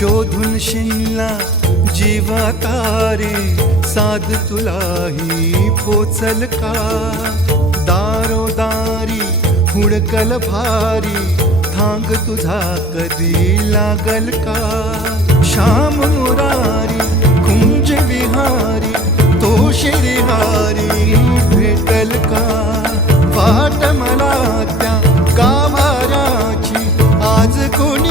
शोधून शिनला जीवा तारे, साध तुलाही पोचल का? दारोदारी हुडकल भारी, थांग तुझा कधी लागल का? श्याम मुरारी कुंज विहारी, तो शिरिहारी भेटल का? वाट मला त्या गाभाऱ्याची आज कोणी